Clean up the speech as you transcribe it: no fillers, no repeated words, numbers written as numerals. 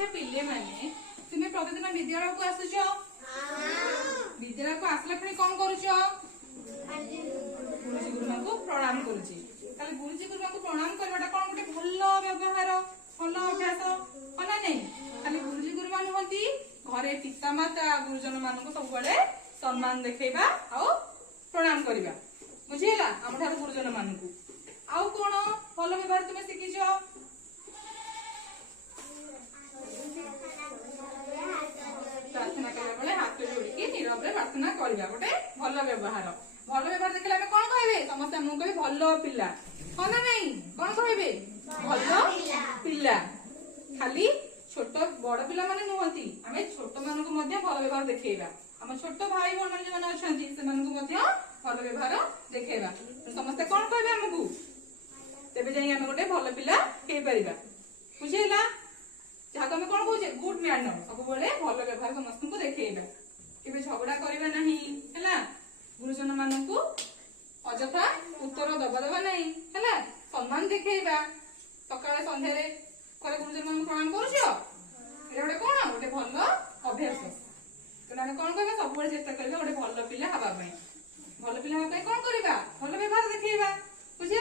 अच्छा पिले माने तुम प्रतिदिन विद्यालय को आसुच विद्यालय को आसला पुणी कौन करुच गुरुजी गुरुमा को प्रणाम करुची गुरुजी गुरुमा को प्रणाम करवाटा कौन गोटे भल व्यवहार भल अभ्यास ना नहीं खाली गुरुजी गुरुमा नुहति घरे पितामाता गुरुजन मान सब सम्मान देखा आ प्रणाम करवा बुझीला आम ठार गुरुजन मान आउ कौन भल व्यवहार तुम शिखिच प्रार्थना करने बेले हाथ जोड़िकी नीरव प्रार्थना करवा गोटे भल व्यवहार देखले आम कौन कहे समस्त आमको कहे भल पिला हाँ ना नहीं कौन कहे भल पिला खाली छोट बड़ पिला माने नुहति आम छोट मान भल व्यवहार देखा आम छोट भाई भौन मैंने जो अच्छा भल व्यवहार देखा समस्ते कौन कहे आमको तेरे जाए आम गोटे भल पिला हो पार बुझेगा जहाँ आम कौन कहे गुड मैनर सब भल व्यवहार समस्त को देखा के झगड़ा करवा नहीं है गुरुजन मान अजथा उत्तर दबा नहीं है सम्मान देखा सका सन्धार गुरुजन मान प्रणाम कर गोटे कौन गोटे भल अभ्यास तेनाली कौन कह सब चेष्टा करवा गोटे भल पिला हाँवाई भल पिला हाँवाई कौन करवा भल व्यवहार देखा बुझे